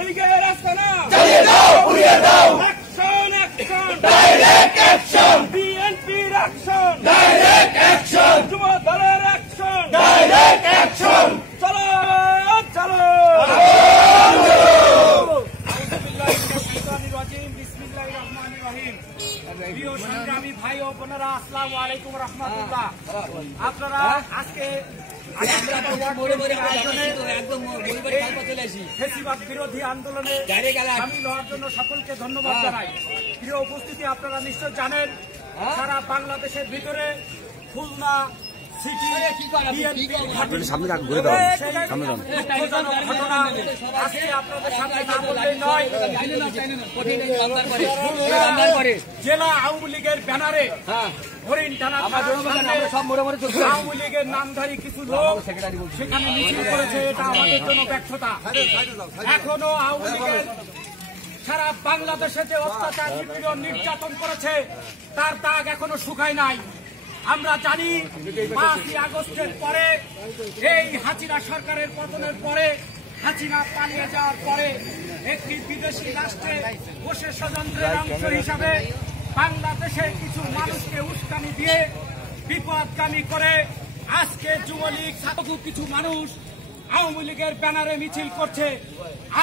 ছাত্রলীগের আস্তানা জ্বালিয়ে দাও, পুড়িয়ে দাও। অ্যাকশন অ্যাকশন ডাইরেক্ট অ্যাকশন, বিএনপির অ্যাকশন ডাইরেক্ট অ্যাকশন, যুব দলের অ্যাকশন ডাইরেক্ট অ্যাকশন। চলো চলো বিসমিল্লাহির রহমানির রহিম। প্রিয় সংগ্রামী ভাই ও বোনেরা, আসসালামু আলাইকুম রাহমাতুল্লাহ। আপনারা আজকে ফেসিবাদ বিরোধী আন্দোলনে সামিল হওয়ার জন্য সকলকে ধন্যবাদ জানাই। প্রিয় উপস্থিতি, আপনারা নিশ্চয় জানেন সারা বাংলাদেশের ভিতরে খুলনা সিটি জেলা আওয়ামী লীগের ব্যানারে হরিণ টানা আওয়ামী লীগের নামধারী কিছু লোক সেখানে মিছিল করেছে। এটা আমাদের জন্য ব্যর্থতা। এখনো আওয়ামী লীগের সারা বাংলাদেশে যে অত্যাচার নিপীড়ন নির্যাতন করেছে তার দাগ এখনো শুকায় নাই। আমরা জানি 5ই আগস্টের পরে, এই হাসিনা সরকারের পতনের পরে, হাসিনা পালিয়ে যাওয়ার পরে একটি বিদেশি রাষ্ট্রে বসে ষড়যন্ত্রের অংশ হিসাবে বাংলাদেশের কিছু মানুষকে উস্কানি দিয়ে বিপদগামী করে আজকে যুবলীগ ছাত্র কিছু মানুষ আওয়ামী লীগের ব্যানারে মিছিল করছে।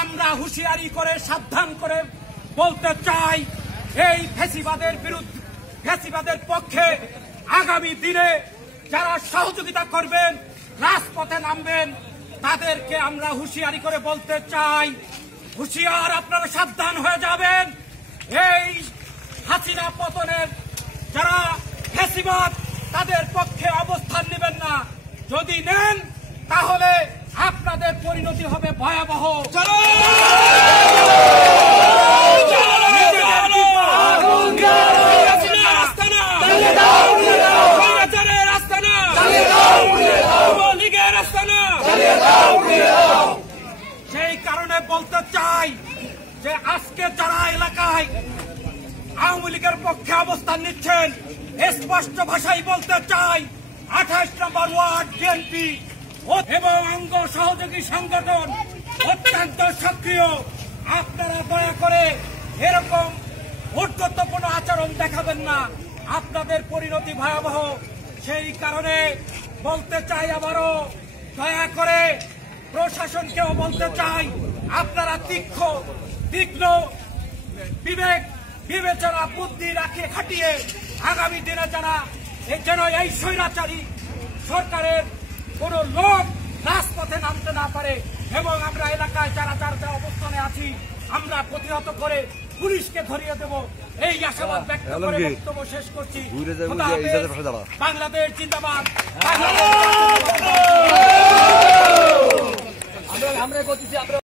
আমরা হুঁশিয়ারি করে সাবধান করে বলতে চাই, এই ফ্যাসিবাদের বিরুদ্ধে, ফ্যাসিবাদের পক্ষে আগামী দিনে যারা সহযোগিতা করবেন, রাজপথে নামবেন, তাদেরকে আমরা হুঁশিয়ারি করে বলতে চাই, হুঁশিয়ার, আপনারা সাবধান হয়ে যাবেন। এই হাসিনা পতনের যারা ফ্যাসিবাদ, তাদের পক্ষে অবস্থান নেবেন না। যদি নেন তাহলে আপনাদের পরিণতি হবে ভয়াবহ। সেই কারণে বলতে চাই যে আজকে যারা এলাকায় আওয়ামী লীগের পক্ষে অবস্থান নিচ্ছেন, স্পষ্ট ভাষায় বলতে চাই, 28 নম্বর ওয়ার্ড বিএনপি এবং অঙ্গ সহযোগী সংগঠন অত্যন্ত সক্রিয়। আপনারা দয়া করে এরকম ঔদ্ধত্যপূর্ণ আচরণ দেখাবেন না, আপনাদের পরিণতি ভয়াবহ। সেই কারণে বলতে চাই, আবারও দয়া করে প্রশাসনকেও বলতে চাই, আপনারা তীক্ষ্ণ বিবেক বিবেচনা বুদ্ধি রাখে খাটিয়ে আগামী দিনে যেন এই স্বৈরাচারী সরকারের কোন লোক রাজপথে নামতে না পারে, এবং আমরা এলাকায় যারা যার অবস্থানে আছি আমরা প্রতিহত করে পুলিশকে ধরিয়ে দেব, এই আশাবাদ ব্যক্ত করে বক্তব্য শেষ করছি। বাংলাদেশ জিন্দাবাদ। আমরা